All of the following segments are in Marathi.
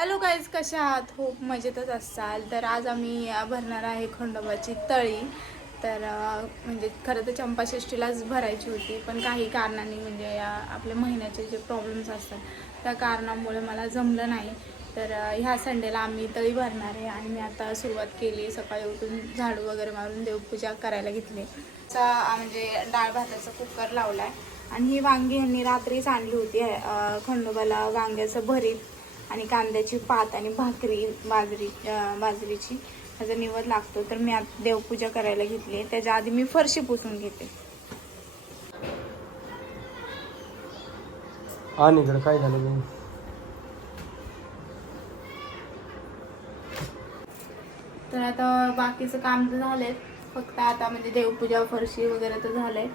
हॅलो गाईज कसे आहात? खूप मजेतच असाल. तर आज आम्ही भरणार आहे खंडोबाची तळी. तर म्हणजे खरं तर चंपाषष्टीलाच भरायची होती पण काही कारणाने म्हणजे या आपल्या महिन्याचे जे प्रॉब्लेम्स असतात त्या कारणामुळे मला जमलं नाही. तर ह्या संडेला आम्ही तळी भरणार आहे आणि मी आता सुरुवात केली. सकाळी उठून झाडू वगैरे मारून देवपूजा करायला घेतली. चा म्हणजे डाळ भाताचा कुकर लावला आहे आणि ही वांगी ह्यांनी रात्रीच आणली होती खंडोबाला वांग्याचं भरीत. आणि कांद्याची पात आणि भाकरी बाजरी बाजरीची ह्याचा निवड लागतो. तर मी आता देवपूजा करायला घेतली त्याच्या आधी मी फरशी पुसून घेते. आणि इकडे काय झालं तर आता बाकीचं काम तर झालंय. फक्त आता म्हणजे देवपूजा फरशी वगैरे तर झालंय.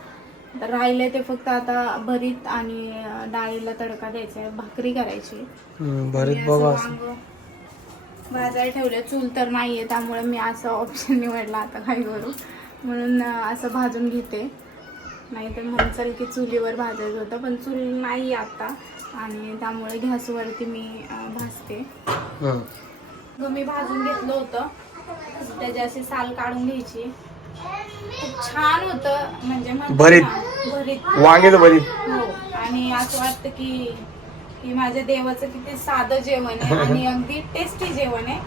तर राहिलंय ते फक्त आता भरीत आणि डाळीला तडका द्यायचा आहे भाकरी करायची. भरीत वांग भाजायला ठेवले चूल तर नाहीये त्यामुळे मी असं ऑप्शन निवडला आता काय करू म्हणून असं भाजून घेते. नाही तर म्हणून चल की चुलीवर भाजायचं होतं पण चूल नाही आता. आणि त्यामुळे गॅसवरती मी भाजते. मी भाजून घेतलं होतं. त्याची अशी साल काढून घ्यायची. खूप छान होतं. म्हणजे म्हणतात भरीत. ना, भरीत. वांग्याचं भरीत. हो. आणि असं वाटतं की की माझ्या देवाचं किती साधं जेवण आहे आणि अगदी टेस्टी जेवण आहे.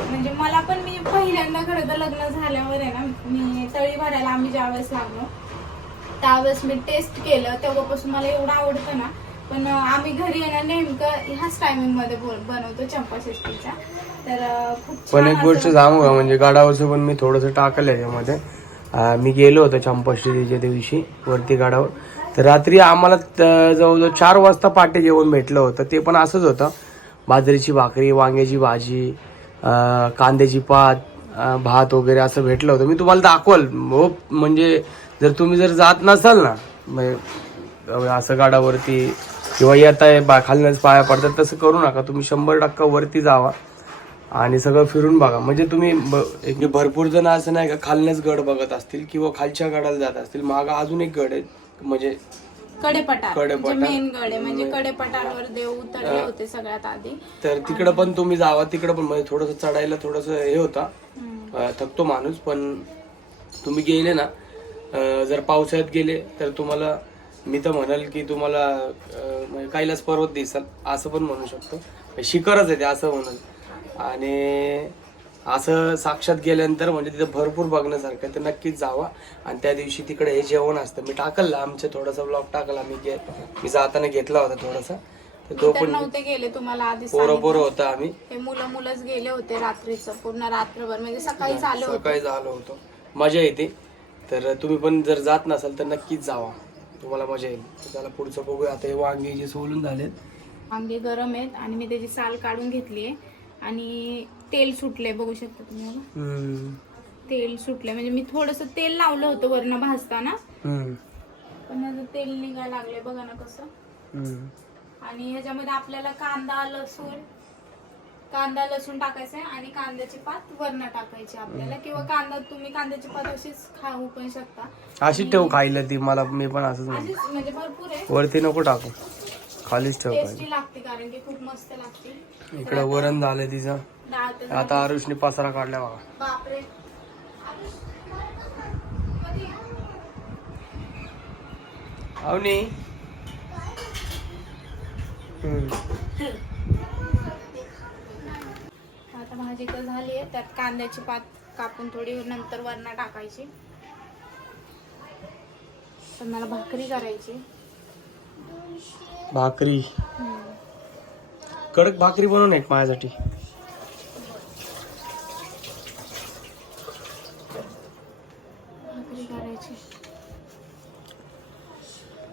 म्हणजे मला पण मी पहिल्यांदा खरं तर लग्न झाल्यावर आहे ना मी तळी भरायला आम्ही ज्यावेळेस लागलो त्यावेळेस मी टेस्ट केलं. तेव्हापासून मला एवढं आवडतं ना. पण आम्ही घरी येणं नेमकं ह्याच टायमिंगमध्ये बोल- बनवतो चंपाषष्टीच्या तर अं, खूप पण एक गोष्ट असं- सांगू का? म्हणजे गाडावरचं पण मी थोडंसं टाकलं याच्यामध्ये मी गेलो होतो चंपाष्टमीच्या दिवशी वरती गाडावर. तर रात्री आम्हाला जवळजवळ चार वाजता पाटे जेवण भेटलं होतं. ते पण असंच होतं. बाजरीची भाकरी वांग्याची भाजी कांद्याची पात भात वगैरे असं भेटलं होतं. मी तुम्हाला दाखवल. हो म्हणजे जर तुम्ही जर जात नसाल ना म्हणजे असं गाडावरती किंवा येताय बा खालनच पाया पडतात तसं करू नका. तुम्ही शंभर टक्का वरती जावा. आणि सगळं फिरून बघा. म्हणजे तुम्ही एक भरपूर जण असं नाही का खालनच गड बघत असतील किंवा खालच्या गडाला जात असतील. माग अजून एक गड आहे म्हणजे कडेपटार. मेन गड आहे. म्हणजे कडेपटारवर देव उतरले होते सगळ्यात आधी. तर तिकडं पण तुम्ही जावा. तिकडं पण म्हणजे थोडंसं चढायला थोडंसं हे होता. थकतो माणूस पण तुम्ही गेले ना जर पावसाळ्यात गेले तर तुम्हाला मी तर म्हणाल की तुम्हाला म्हणजे कैलास पर्वत दिसाल असं पण म्हणू शकतो. म्हणजे शिखरच आहे ते असं म्हणाल. आणि असं साक्षात गेल्यानंतर म्हणजे तिथं भरपूर बघण्यासारखं आहे. तर नक्कीच जावा. आणि त्या दिवशी तिकडे हे जेवण असतं. मी टाकलं आमचं थोडासा ब्लॉग टाकला. मी गे मी जाताना घेतला होता थोडासा. तर तो पण नव्हते गेले तुम्हाला आधी पोरं पोरं होता आम्ही. ते मुलं मुलंच गेले होते रात्रीचं. पूर्ण रात्रभर. म्हणजे सकाळी आले होते. सकाळी झालो होतो. मजा येते. तर तुम्ही पण जर जात नसाल तर नक्कीच जावा. तुम्हाला मजा येईल. त्याला पुढचं बघूया. आता हे वांगे जे सोलून झालेत. वांगे गरम आहेत. आणि मी त्याची साल काढून घेतली आहे. आणि तेल सुटले बघू शकता तुम्ही बघा. तेल सुटले म्हणजे मी थोडस तेल लावलं होतं वरनं भाजताना. पण ह्याचं तेल निघायला लागले बघा ना कसं. आणि ह्याच्यामध्ये आपल्याला कांदा लसूण कांदा लसूण टाकायचा आहे आणि कांद्याची पात वरनं टाकायची आपल्याला. किंवा कांदा तुम्ही कांद्याची पात अशीच खाऊ पण शकता. अशी ठेव खायला ती मला मी पण अशीच म्हणजे भरपूर आहे. वरती नको टाकू. खालीच ठेव टेस्टी खायला लागते कारण की खूप मस्त लागते. इकडं वरण झालं तिचं. डाळ तर आता आरुषने पसारा काढला बघा. बापरे. अवनी. हम्म. आता भाजी तर झाली आहे. त्यात कांद्याची पात कापून थोडी नंतर वरणा टाकायची. तर मला भाकरी करायची. भाकरी. कडक भाकरी बनवून एक माझ्यासाठी.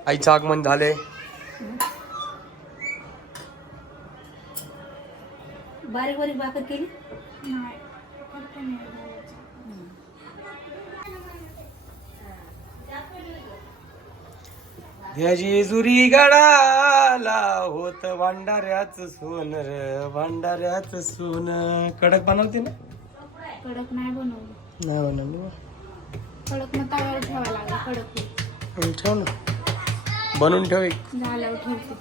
आईचं आगमन झाले बारीक बारीक भाकर केली नाही फक्त नाही घालायचं. जेजुरी गडाला होत भांडाऱ्याच सोन र भांडाऱ्याच सोन. कडक बनवते ना कडक नाही बनवलं. नाही बनवली कडक मग तव्यावर ठेवायला लागेल कडक. होईल. ठेव ना. बनवून ठेव एक. झाल्यावर ठेवते.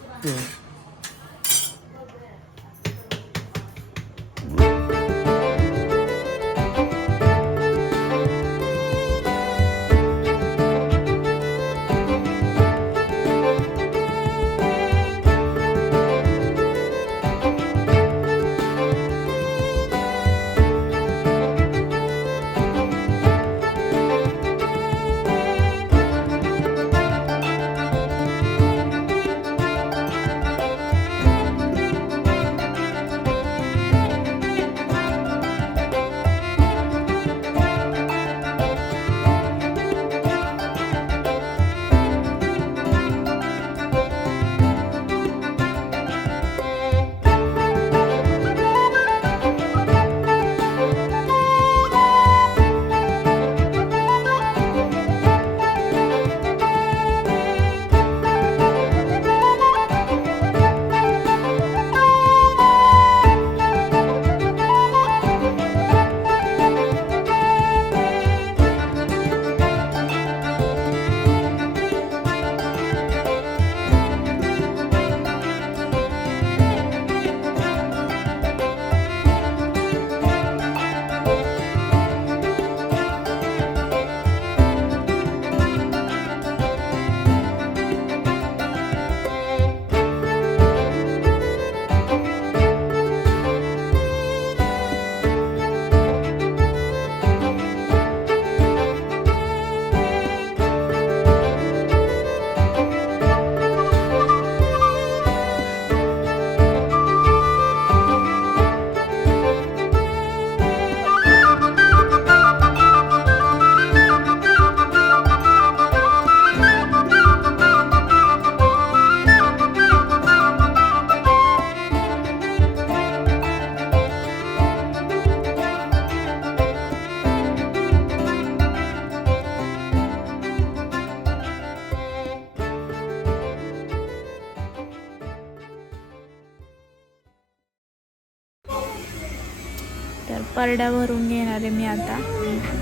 तर परड्या भरून घेणार आहे मी आता.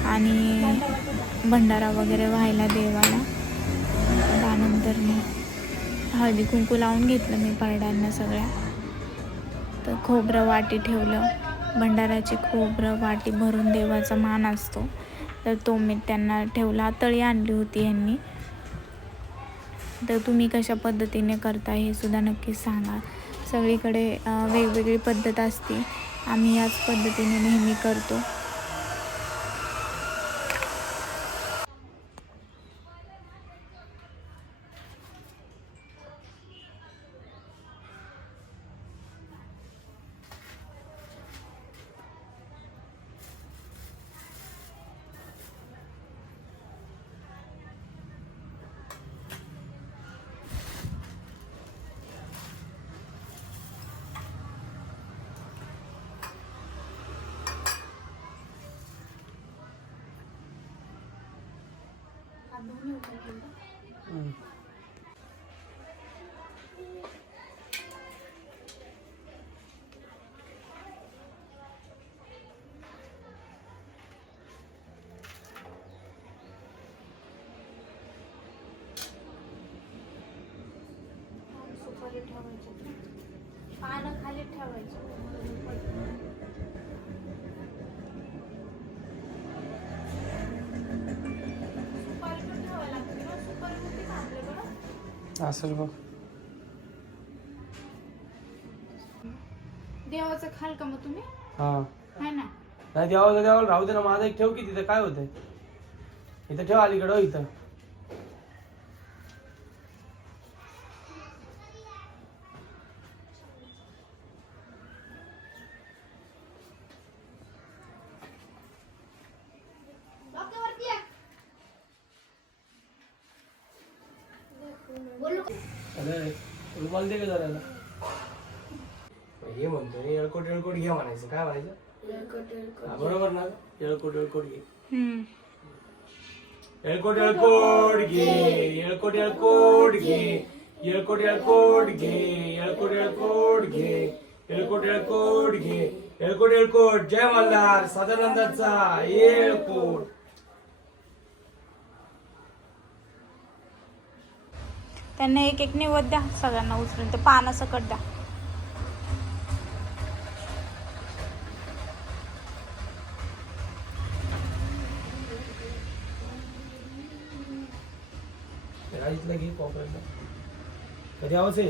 आणि भंडारा वगैरे व्हायला देवाला. त्यानंतर मी हळदी कुंकू लावून घेतलं मी परड्यांना सगळ्या. तर खोबरं वाटी ठेवलं. भंडाराची खोबरं वाटी भरून देवाचा मान असतो. तर तो मी त्यांना ठेवला. तळी आणली होती यांनी. तर तुम्ही कशा पद्धतीने करता हे सुद्धा नक्कीच सांगा. सगळीकडे वेगवेगळी पद्धत असते. आम्ही याच पद्धतीने नेहमी करतो. 응. असेल बघ. देवाचं खाल का मग तुम्ही? हा. है ना. नाही देवाला देवाला राहू दे ना माझा एक ठेव की तिथं. काय होतंय? इथं ठेव अलीकडं इथं. रुमाल दे का जरा याला. हे म्हणतो येळकोट येळकोट घे म्हणायचं काय म्हणायचं? हा, बरोबर ना? येळकोट येळकोट घे. हम्म. येळकोट येळकोट घे येळकोट येळकोट घे येळकोट येळकोट घे येळकोट येळकोट घे येळकोट येळकोट घे येळकोट येळकोट. जय मल्हार सदानंदाचा येळकोट. त्यांना एक एक निवड द्या सगळ्यांना उचलून ते पानं सकट द्या.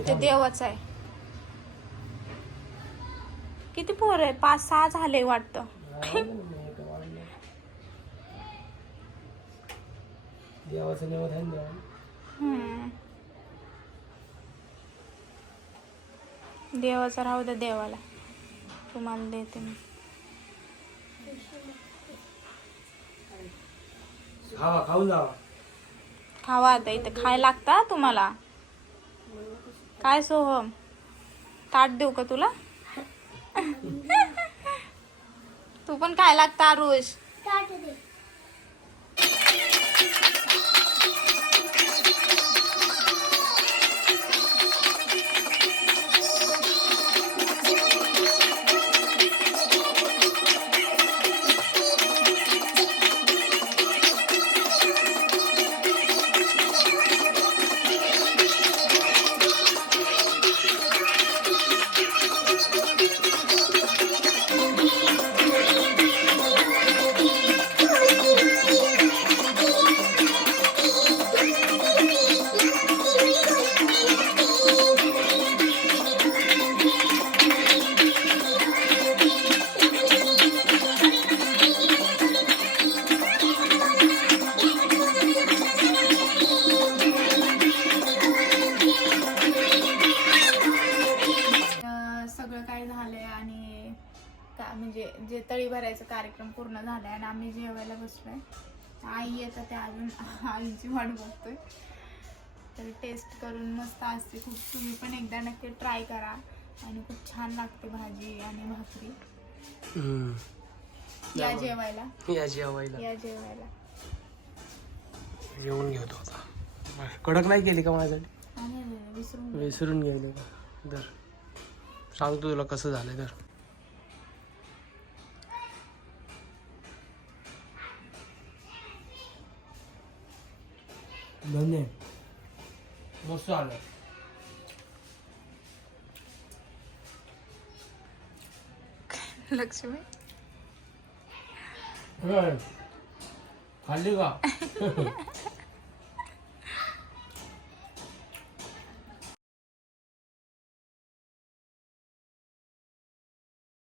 ते देवाचं आहे. किती पोर आहे? पाच सहा झाले वाटतं. देवाचं निवड आहे ना देवाला. हम्म. देवाचं राहू द्या देवाला. तुम्हाला देते मी. खावा खाऊन जावा. खावा आता इथं. खायला लागता तुम्हाला? काय सोहम ताट देऊ का तुला? तू पण काय लागता रोज. भरायचा कार्यक्रम पूर्ण झालाय आणि आम्ही जेवायला बसलोय. आई येतं त्या अजून आईची वाट बघतोय. तर टेस्ट करून मस्त असते खूप. तुम्ही पण एकदा नक्की ट्राय करा आणि खूप छान लागते भाजी आणि भाकरी. या जेवायला. या जेवायला. या जेवायला. जेवून घेतो आता. कडक नाही केली का माझ्यासाठी विसरून विसरून गेले का? दर सांगतो तुला कसं झालं तर धन्य मस्त आलं लक्ष्मी खाल्ली का